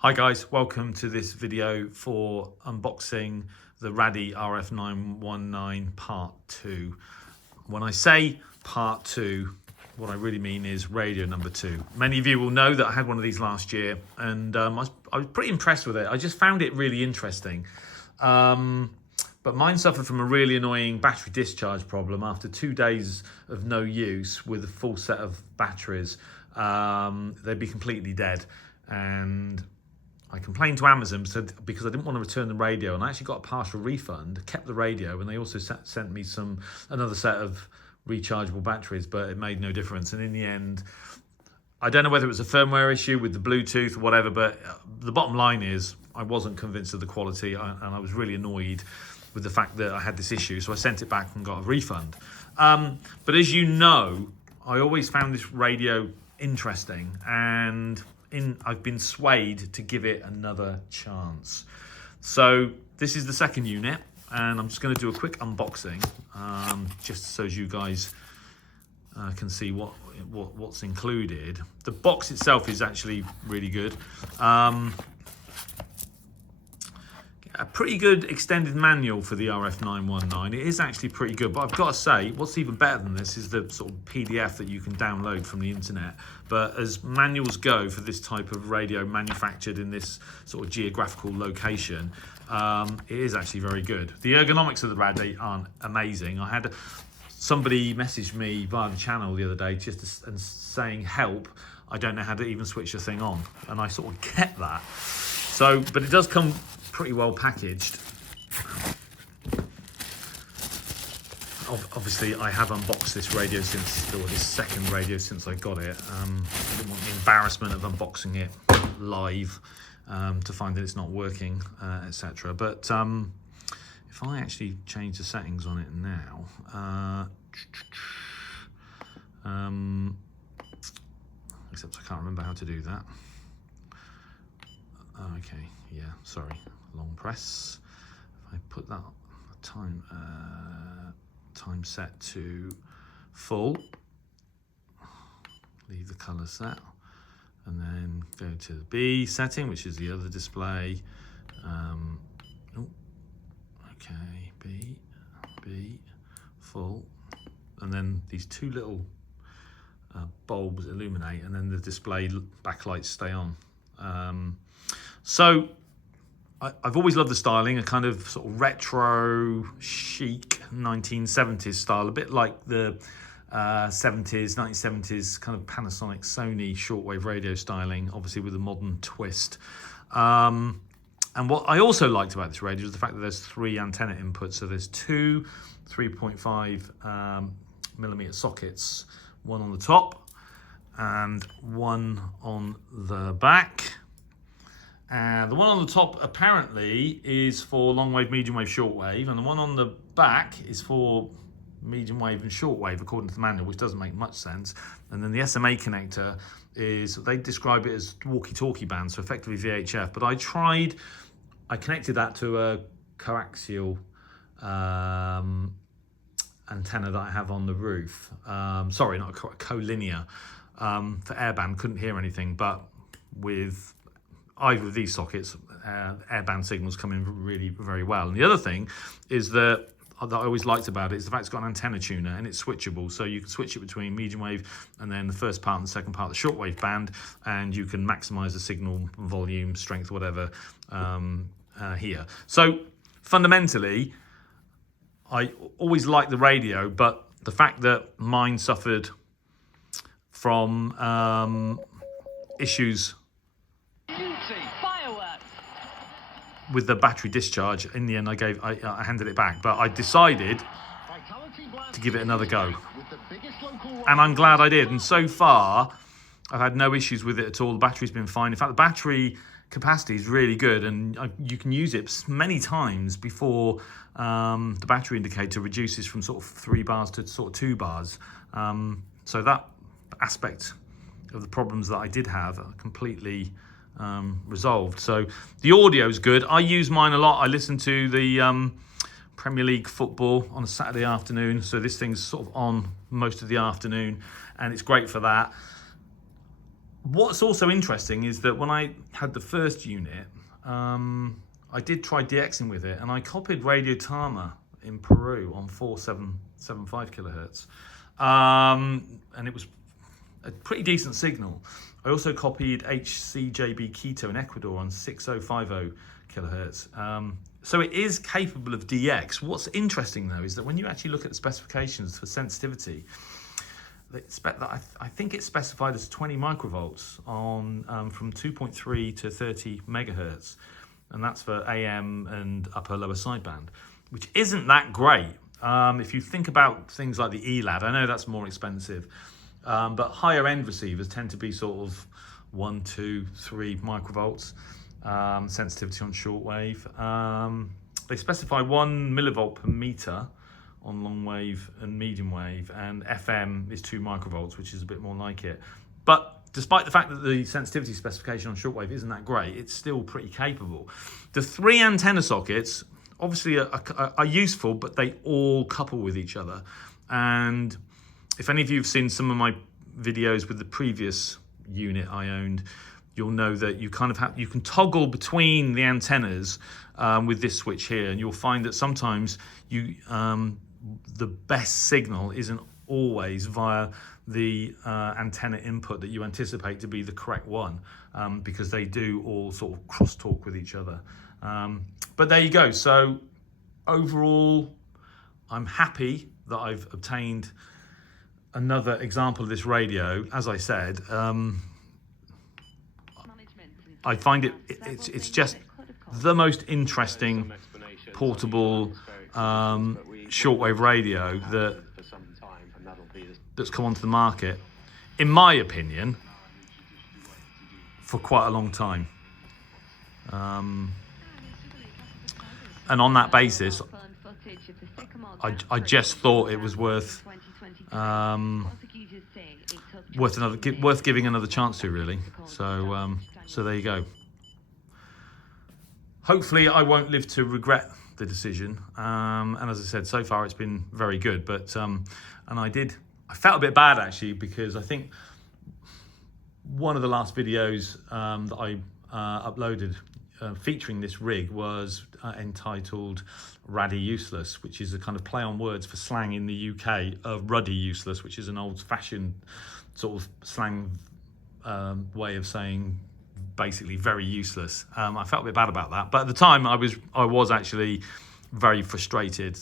Hi guys, welcome to this video for unboxing the Raddy RF919 Part 2. When I say Part 2, what I really mean is radio number 2. Many of you will know that I had one of these last year and I was pretty impressed with it. I just found it really interesting. But mine suffered from a really annoying battery discharge problem after 2 days of no use with a full set of batteries. They'd be completely dead. And I complained to Amazon because I didn't want to return the radio, and I actually got a partial refund, kept the radio, and they also sent me another set of rechargeable batteries, but it made no difference. And in the end, I don't know whether it was a firmware issue with the Bluetooth or whatever, but the bottom line is I wasn't convinced of the quality, and I was really annoyed with the fact that I had this issue, so I sent it back and got a refund. But as you know, I always found this radio interesting, and I've been swayed to give it another chance. So this is the second unit, and I'm just going to do a quick unboxing, just so as you guys can see what's included. The box itself is actually really good. A pretty good extended manual for the RF919. It is actually pretty good, but I've got to say, what's even better than this is the sort of PDF that you can download from the internet. But as manuals go for this type of radio manufactured in this sort of geographical location, it is actually very good. The ergonomics of the Raddy aren't amazing. I had somebody message me via the channel the other day and saying, help, I don't know how to even switch the thing on. And I sort of get that. So, but it does come pretty well packaged. Obviously, I have unboxed this radio this second radio since I got it. I didn't want the embarrassment of unboxing it live to find that it's not working, etc. But if I actually change the settings on it now, except I can't remember how to do that. Okay, yeah, sorry, long press. If I put that time set to full, leave the color set, and then go to the B setting, which is the other display. Okay, B, full, and then these two little bulbs illuminate, and then the display backlights stay on. So I've always loved the styling, a kind of sort of retro, chic 1970s style, a bit like the 1970s kind of Panasonic Sony shortwave radio styling, obviously with a modern twist. And what I also liked about this radio is the fact that there's 3 antenna inputs. So there's 2 3.5 millimeter sockets, one on the top and one on the back. The one on the top apparently is for long wave, medium wave, shortwave, and the one on the back is for medium wave and shortwave, according to the manual, which doesn't make much sense. And then the SMA connector is, they describe it as walkie-talkie band, so effectively VHF. But I connected that to a coaxial antenna that I have on the roof. Sorry, not a collinear for airband. Couldn't hear anything, but with either of these sockets, airband signals come in really very well. And the other thing is that I always liked about it is the fact it's got an antenna tuner and it's switchable. So you can switch it between medium wave and then the first part and the second part of the shortwave band, and you can maximize the signal volume, strength, whatever here. So fundamentally, I always liked the radio, but the fact that mine suffered from issues with the battery discharge, in the end I handed it back, but I decided to give it another go, and I'm glad I did. And so far I've had no issues with it at all. The battery's been fine. In fact, the battery capacity is really good, and you can use it many times before the battery indicator reduces from sort of 3 bars to sort of 2 bars. So that aspect of the problems that I did have are completely resolved. So the audio is good. I use mine a lot. I listen to the Premier League football on a Saturday afternoon, so this thing's sort of on most of the afternoon, and it's great for that. What's also interesting is that when I had the first unit, I did try DXing with it, and I copied Radio Tama in Peru on 4775 kilohertz, and it was a pretty decent signal. I also copied HCJB Quito in Ecuador on 6050 kilohertz. So it is capable of DX. What's interesting though is that when you actually look at the specifications for sensitivity, I think it's specified as 20 microvolts on from 2.3 to 30 megahertz, and that's for AM and upper lower sideband, which isn't that great. If you think about things like the ELAD, I know that's more expensive, but higher end receivers tend to be sort of 1, 2, 3 microvolts sensitivity on shortwave. They specify 1 millivolt per meter on long wave and medium wave, and FM is 2 microvolts, which is a bit more like it. But despite the fact that the sensitivity specification on shortwave isn't that great, it's still pretty capable. The 3 antenna sockets obviously are useful, but they all couple with each other. And if any of you have seen some of my videos with the previous unit I owned, you'll know that you kind of you can toggle between the antennas with this switch here, and you'll find that sometimes the best signal isn't always via the antenna input that you anticipate to be the correct one, because they do all sort of crosstalk with each other. But there you go. So overall, I'm happy that I've obtained another example of this radio. As I said, I find it's just the most interesting portable shortwave radio that's come onto the market, in my opinion, for quite a long time. And on that basis, I just thought it was worth giving another chance to, really. So there you go. Hopefully I won't live to regret the decision. And as I said, so far it's been very good. But and I felt a bit bad actually, because I think one of the last videos that I uploaded featuring this rig was entitled Raddy Useless, which is a kind of play on words for slang in the UK of ruddy useless, which is an old-fashioned sort of slang way of saying basically very useless. I felt a bit bad about that, but at the time I was actually very frustrated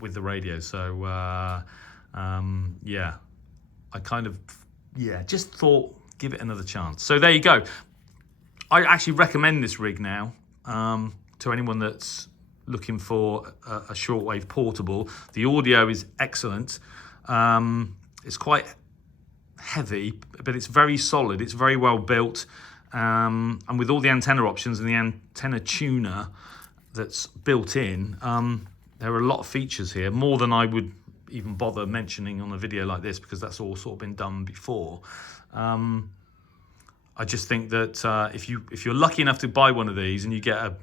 with the radio. So yeah, I kind of just thought give it another chance. So there you go. I actually recommend this rig now to anyone that's looking for a shortwave portable. The audio is excellent. It's quite heavy, but it's very solid. It's very well built. And with all the antenna options and the antenna tuner that's built in, there are a lot of features here, more than I would even bother mentioning on a video like this, because that's all sort of been done before. I just think that if you're lucky enough to buy one of these and you get a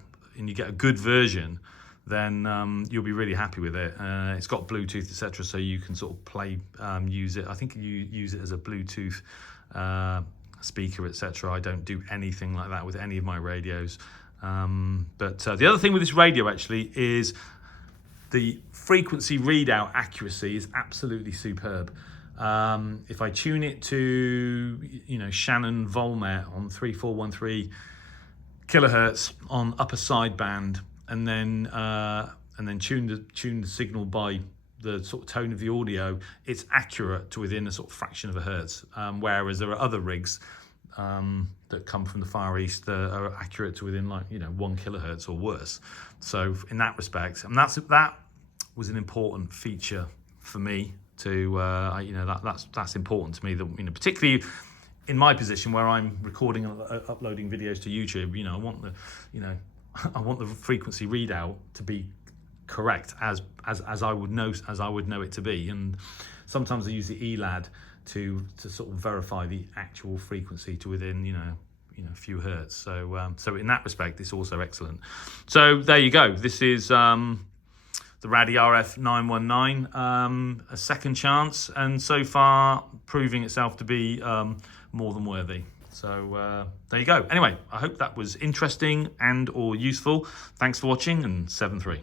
good version, then you'll be really happy with it. It's got Bluetooth, etc., so you can sort of use it. I think you use it as a Bluetooth speaker, etc. I don't do anything like that with any of my radios. But the other thing with this radio actually is the frequency readout accuracy is absolutely superb. If I tune it to, Shannon Volmet on 3413 kilohertz on upper sideband, and then tune the signal by the sort of tone of the audio, it's accurate to within a sort of fraction of a hertz. Whereas there are other rigs that come from the Far East that are accurate to within 1 kilohertz or worse. So in that respect, and that was an important feature for me. That's important to me, that particularly in my position where I'm recording and uploading videos to YouTube, I want the frequency readout to be correct as I would know it to be. And sometimes I use the ELAD to sort of verify the actual frequency to within a few hertz. So in that respect, it's also excellent. So there you go. This is the Raddy RF919, a second chance, and so far proving itself to be more than worthy. So there you go. Anyway, I hope that was interesting and or useful. Thanks for watching, and 7-3.